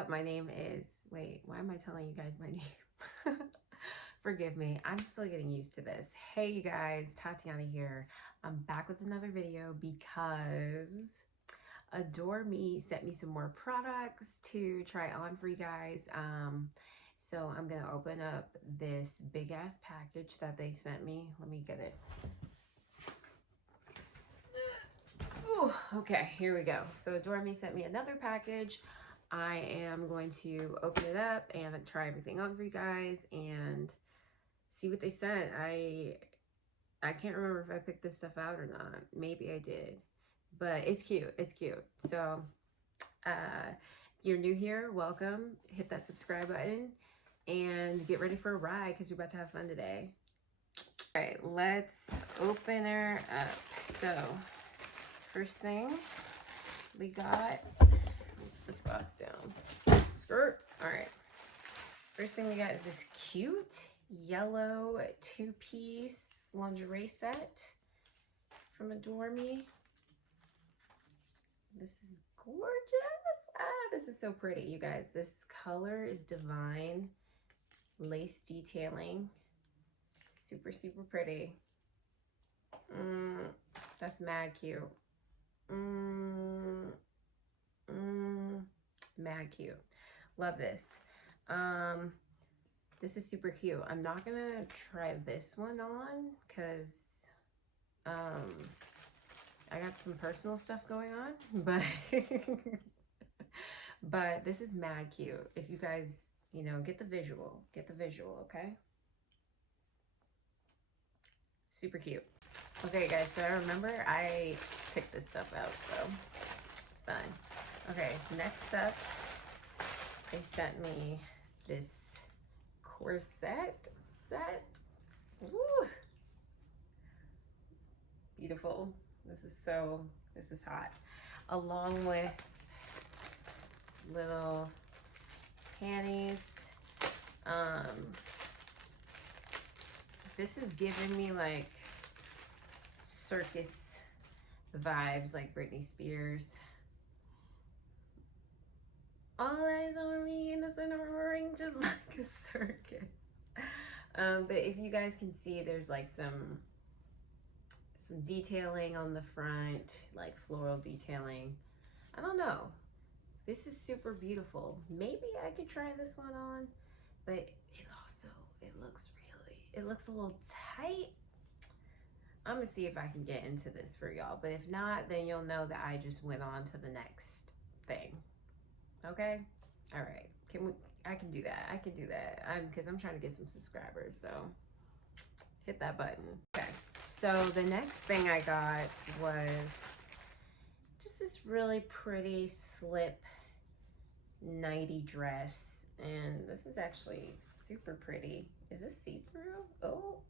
up? My name is, wait, why am I telling you guys my name? Forgive me, I'm still getting used to this. Hey you guys, Tatyana here. I'm back with another video because Adore Me sent me some more products to try on for you guys. So I'm gonna open up this big ass package that they sent me. Let me get it. Ooh, okay, here we go. So Adore Me sent me another package. I am going to open it up and try everything on for you guys and see what they sent. I can't remember if I picked this stuff out or not. Maybe I did, but it's cute. It's cute. So if you're new here, welcome. Hit that subscribe button and get ready for a ride because we're about to have fun today. All right, let's open her up. So first thing we got, put this box down. Skirt. All right. First thing we got is this cute yellow two-piece lingerie set from Adore Me. This is gorgeous. This is so pretty, you guys. This color is divine. Lace detailing. Super, super pretty. That's mad cute. Mad cute. Love this. This is super cute. I'm not gonna try this one on because I got some personal stuff going on, but but this is mad cute. If you guys, you know, get the visual, okay? Super cute. Okay, guys, so I remember I picked this stuff out, so fun. Okay, next up, they sent me this corset set. Woo! Beautiful. This is hot. Along with little panties. This is giving me like circus vibes, like Britney Spears. All eyes on me in the center of a ring, just like a circus. But if you guys can see, there's like some detailing on the front, like floral detailing. I don't know. This is super beautiful. Maybe I could try this one on, but it looks a little tight. I'm gonna see if I can get into this for y'all, but if not, then you'll know that I just went on to the next thing. Okay? All right. I can do that. Because I'm trying to get some subscribers, so hit that button. Okay. So the next thing I got was just this really pretty slip nighty dress, and this is actually super pretty. Is this see-through? Oh,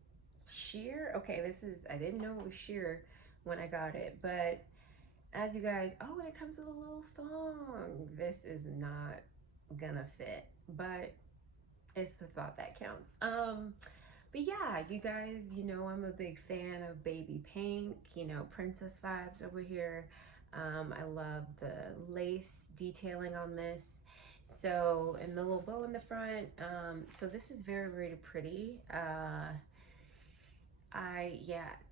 sheer. Okay, I didn't know it was sheer when I got it, but as you guys, oh, and it comes with a little thong. This is not gonna fit, but it's the thought that counts. But yeah, you guys, you know I'm a big fan of baby pink, you know, princess vibes over here. I love the lace detailing on this. So, and the little bow in the front. So this is very, very pretty.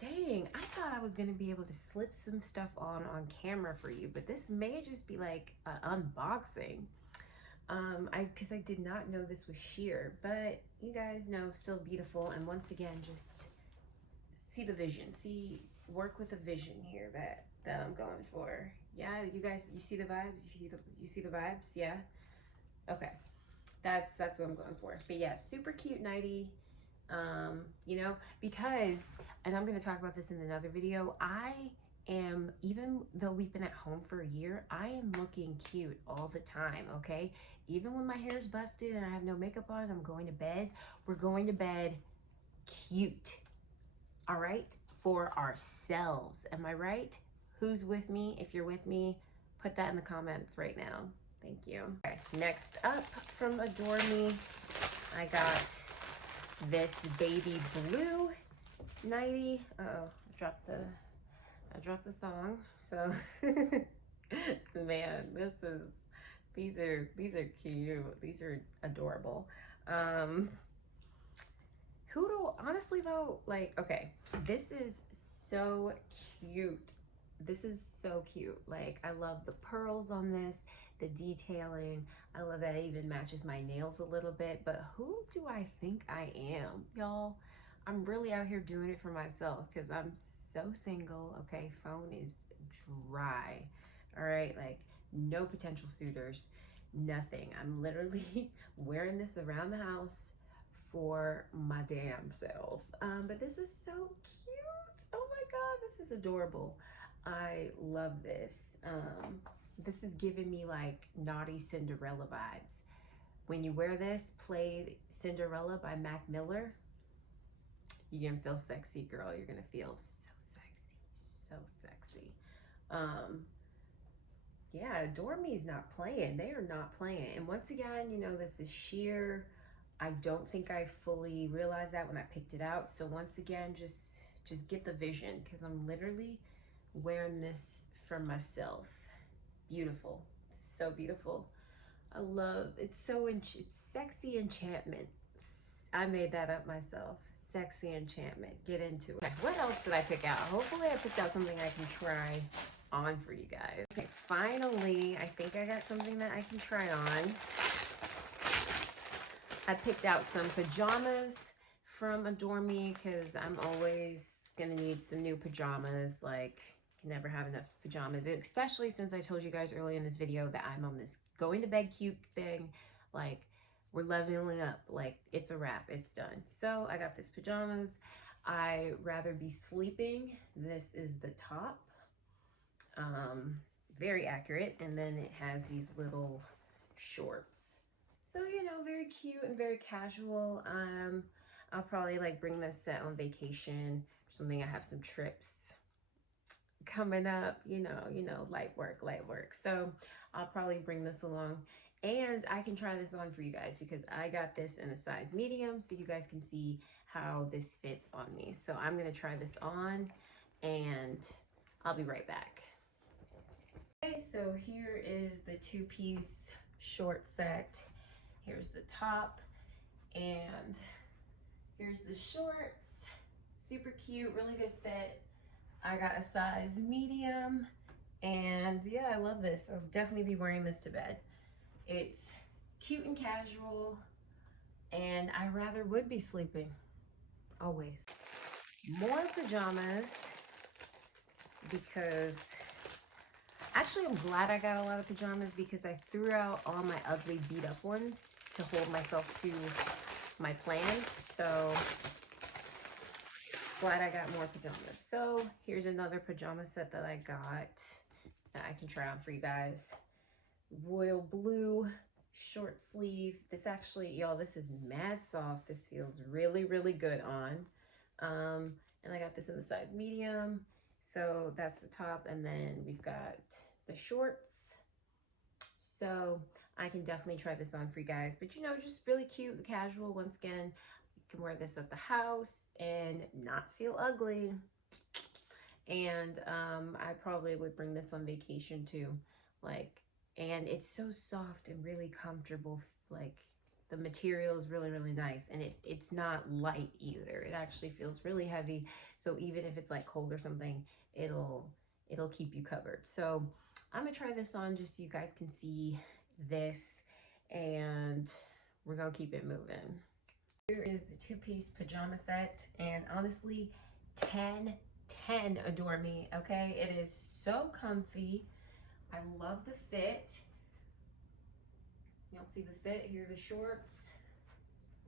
Dang, I thought I was gonna be able to slip some stuff on camera for you, but this may just be like an unboxing. Because I did not know this was sheer, but you guys know, still beautiful. And once again, just see the vision, work with a vision here that I'm going for. Yeah, you guys, you see the vibes? You see the vibes? Yeah. Okay, that's what I'm going for. But yeah, super cute nighty. You know, because, and I'm going to talk about this in another video, even though we've been at home for a year, I am looking cute all the time, okay? Even when my hair is busted and I have no makeup on, I'm going to bed. We're going to bed cute, all right? For ourselves, am I right? Who's with me? If you're with me, put that in the comments right now. Thank you. Okay, next up from Adore Me, I got this baby blue nightie. Uh-oh, I dropped the thong. So man, These are cute. These are adorable. Honestly though, like, okay, this is so cute. This is so cute. Like, I love the pearls on this, the detailing. I love that it even matches my nails a little bit. But who do I think I am, y'all? I'm really out here doing it for myself because I'm so single. Okay, phone is dry. All right, like no potential suitors, nothing. I'm literally wearing this around the house for my damn self. But this is so cute. Oh my God, this is adorable. I love this. This is giving me like naughty Cinderella vibes. When you wear this, play Cinderella by Mac Miller, you're gonna feel sexy, girl. You're gonna feel so sexy, so sexy. Yeah, Adore Me is not playing. They are not playing. And once again, you know, this is sheer. I don't think I fully realized that when I picked it out. So once again, just get the vision because I'm literally wearing this for myself. Beautiful, so beautiful. I love it's it's sexy enchantment. I made that up myself. Sexy enchantment. Get into it. Okay, what else did I pick out? Hopefully I picked out something I can try on for you guys. Okay, finally, I think I got something that I can try on. I picked out some pajamas from Adore Me because I'm always gonna need some new pajamas. Like, can never have enough pajamas, especially since I told you guys earlier in this video that I'm on this going to bed cute thing. Like, we're leveling up. Like, it's a wrap. It's done. So I got this pajamas. I rather be sleeping. This is the top. Very accurate. And then it has these little shorts. So, you know, very cute and very casual. I'll probably like bring this set on vacation or something. I have some trips coming up, you know, light work. So I'll probably bring this along and I can try this on for you guys because I got this in a size medium so you guys can see how this fits on me. So I'm going to try this on and I'll be right back. Okay, so here is the two-piece short set. Here's the top and here's the shorts. Super cute, really good fit. I got a size medium and yeah, I love this. I'll definitely be wearing this to bed. It's cute and casual and I rather would be sleeping, always. More pajamas because actually I'm glad I got a lot of pajamas because I threw out all my ugly beat up ones to hold myself to my plan. So glad I got more pajamas. So here's another pajama set that I got that I can try on for you guys. Royal blue short sleeve. This actually, y'all, this is mad soft. This feels really, really good on. And I got this in the size medium. So that's the top. And then we've got the shorts. So I can definitely try this on for you guys. But you know, just really cute and casual. Once again, you can wear this at the house and not feel ugly. And I probably would bring this on vacation too. Like, and it's so soft and really comfortable. Like, the material is really, really nice. And it's not light either. It actually feels really heavy. So even if it's like cold or something, it'll keep you covered. So I'm gonna try this on just so you guys can see this and we're gonna keep it moving. Here is the two-piece pajama set and honestly 10 Adore Me. Okay, it is so comfy. I love the fit. Y'all see the fit? Here are the shorts.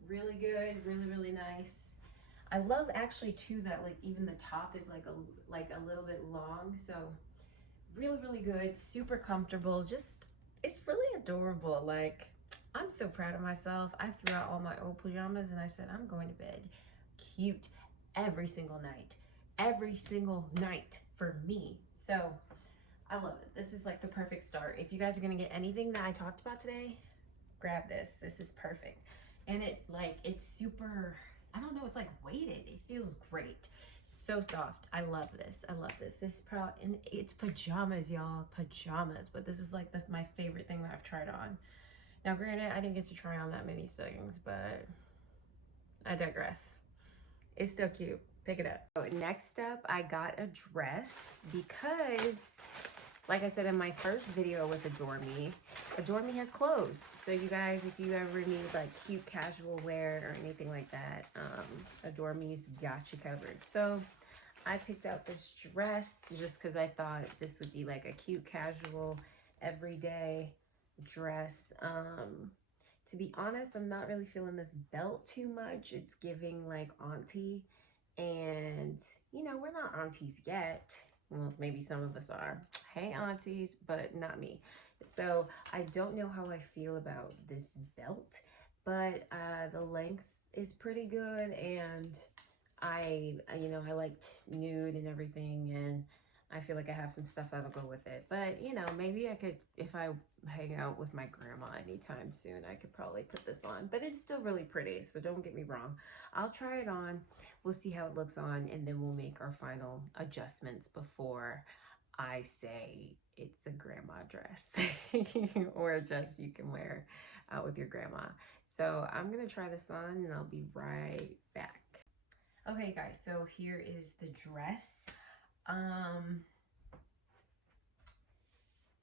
Really good, really, really nice. I love actually too that like even the top is like a little bit long. So really, really good, super comfortable. Just, it's really adorable. Like, I'm so proud of myself. I threw out all my old pajamas and I said, I'm going to bed cute every single night for me. So I love it. This is like the perfect start. If you guys are gonna get anything that I talked about today, grab this. This is perfect. And it's super, I don't know, it's like weighted. It feels great. So soft. I love this. I love this. This probably, and it's pajamas, y'all. Pajamas. But this is like my favorite thing that I've tried on. Now, granted, I didn't get to try on that many stockings, but I digress. It's still cute. Pick it up. So next up, I got a dress because, like I said in my first video with Adore Me has clothes. So you guys, if you ever need like cute casual wear or anything like that, Adore Me's got you covered. So I picked out this dress just because I thought this would be like a cute casual everyday dress. To be honest, I'm not really feeling this belt too much. It's giving like auntie, and you know, we're not aunties yet. Well, maybe some of us are. Hey aunties, but not me. So I don't know how I feel about this belt, but the length is pretty good, and I liked nude and everything, and I feel like I have some stuff that'll go with it. But, you know, maybe I could, if I hang out with my grandma anytime soon, I could probably put this on. But it's still really pretty, so don't get me wrong. I'll try it on. We'll see how it looks on, and then we'll make our final adjustments before I say it's a grandma dress or a dress you can wear out with your grandma. So I'm going to try this on, and I'll be right back. Okay, guys, so here is the dress.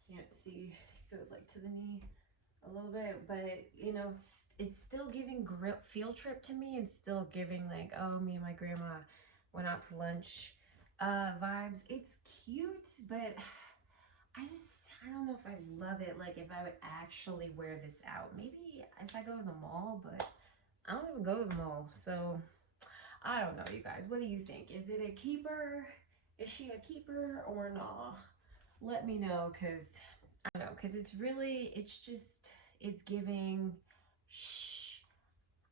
Can't see, it goes like to the knee a little bit, but you know, it's still giving field trip to me. It's still giving like, oh, me and my grandma went out to lunch vibes. It's cute, but I don't know if I love it. Like if I would actually wear this out, maybe if I go to the mall, but I don't even go to the mall, so I don't know, you guys. What do you think? Is it a keeper? Is she a keeper or not? Let me know, because I don't know, because it's giving, shh,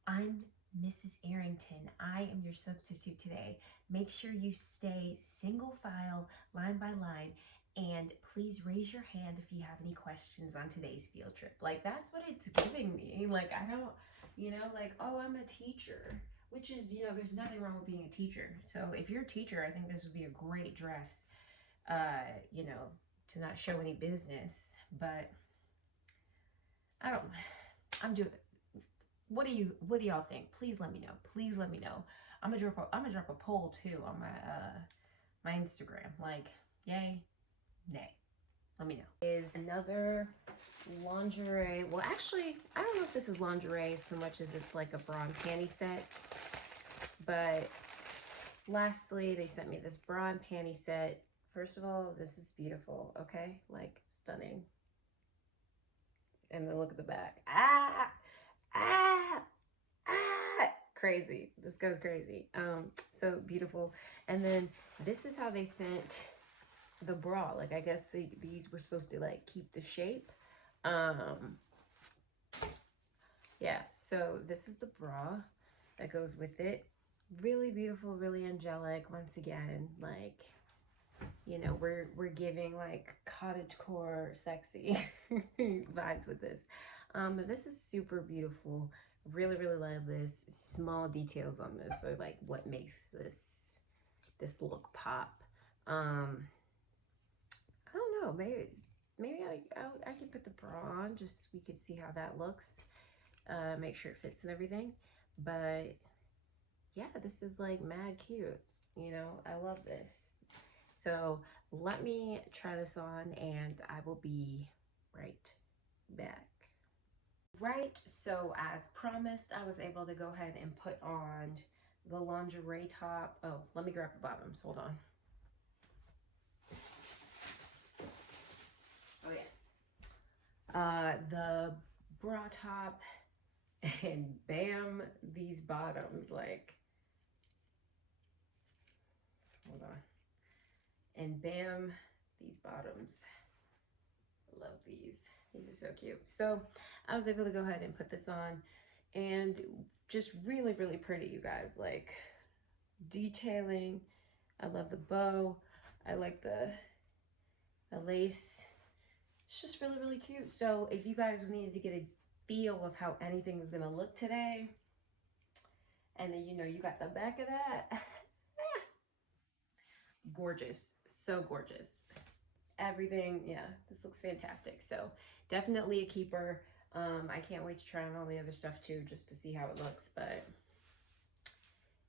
I'm Mrs. Arrington. I am your substitute today. Make sure you stay single file, line by line, and please raise your hand if you have any questions on today's field trip. Like, that's what it's giving me. Like, I don't, you know, like, oh, I'm a teacher. Which is, you know, there's nothing wrong with being a teacher. So if you're a teacher, I think this would be a great dress, you know, to not show any business. But I'm doing it. What do y'all think? Please let me know. Please let me know. I'm gonna drop a poll too on my Instagram. Like, yay, nay. Let me know. Is another lingerie. Well, actually, I don't know if this is lingerie so much as it's like a bra and panty set. But lastly, they sent me this bra and panty set. First of all, this is beautiful, okay? Like, stunning. And then look at the back. Ah! Ah! Ah! Crazy. This goes crazy. So beautiful. And then this is how they sent the bra. Like, I guess these were supposed to, like, keep the shape. Yeah, so this is the bra that goes with it. Really beautiful, really angelic. Once again, like, you know, we're giving like cottagecore sexy vibes with this. But this is super beautiful. Really, really love this. Small details on this are like what makes this look pop. I don't know, maybe I can put the bra on just so we could see how that looks. Make sure it fits and everything. But yeah, this is like mad cute, you know. I love this. So let me try this on, and I will be right back. Right, so as promised, I was able to go ahead and put on the lingerie top. Oh, let me grab the bottoms, hold on. Oh yes. The bra top, and bam, these bottoms, like, hold on. And bam, these bottoms. Love these. These are so cute. So I was able to go ahead and put this on, and just really, really pretty, you guys. Like, detailing. I love the bow. I like the lace. It's just really, really cute. So if you guys needed to get a feel of how anything was gonna look today, and then, you know, you got the back of that. gorgeous, so gorgeous. Everything, yeah, this looks fantastic. So definitely a keeper. I can't wait to try on all the other stuff too, just to see how it looks, but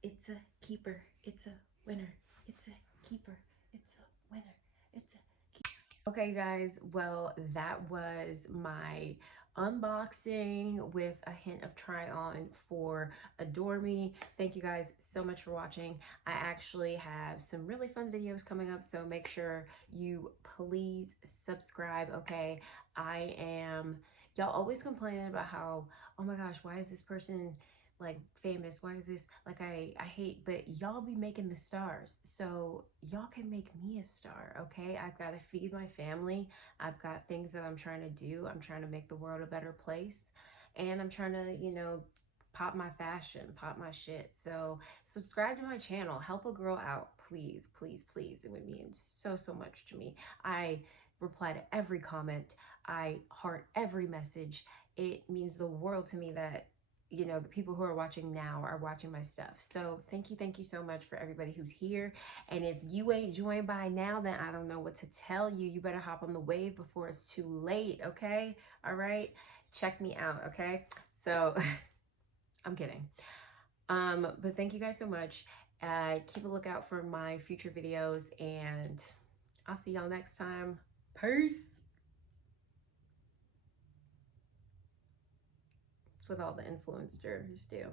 it's a keeper. It's a winner. It's a keeper. It's a winner. It's a Okay, guys, well, that was my unboxing with a hint of try on for Adore Me. Thank you guys so much for watching. I actually have some really fun videos coming up, so make sure you please subscribe, okay? Y'all always complaining about how, oh my gosh, why is this person like famous? Why is this like I hate, but y'all be making the stars, so y'all can make me a star, okay? I've got to feed my family. I've got things that I'm trying to do. I'm trying to make the world a better place, and I'm trying to, you know, pop my fashion, pop my shit. So subscribe to my channel, help a girl out, please, please, please. It would mean so much to me. I reply to every comment. I heart every message. It means the world to me that, you know, the people who are watching now are watching my stuff. So thank you so much for everybody who's here. And if you ain't joined by now, then I don't know what to tell you. You better hop on the wave before it's too late, okay? All right, check me out, okay? So I'm kidding. But thank you guys so much. Keep a lookout for my future videos, and I'll see y'all next time. Peace. It's with all the influencers do.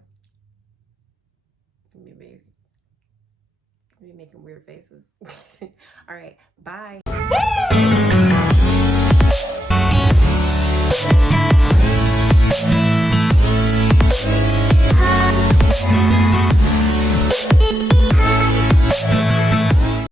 Maybe making weird faces. All right, bye.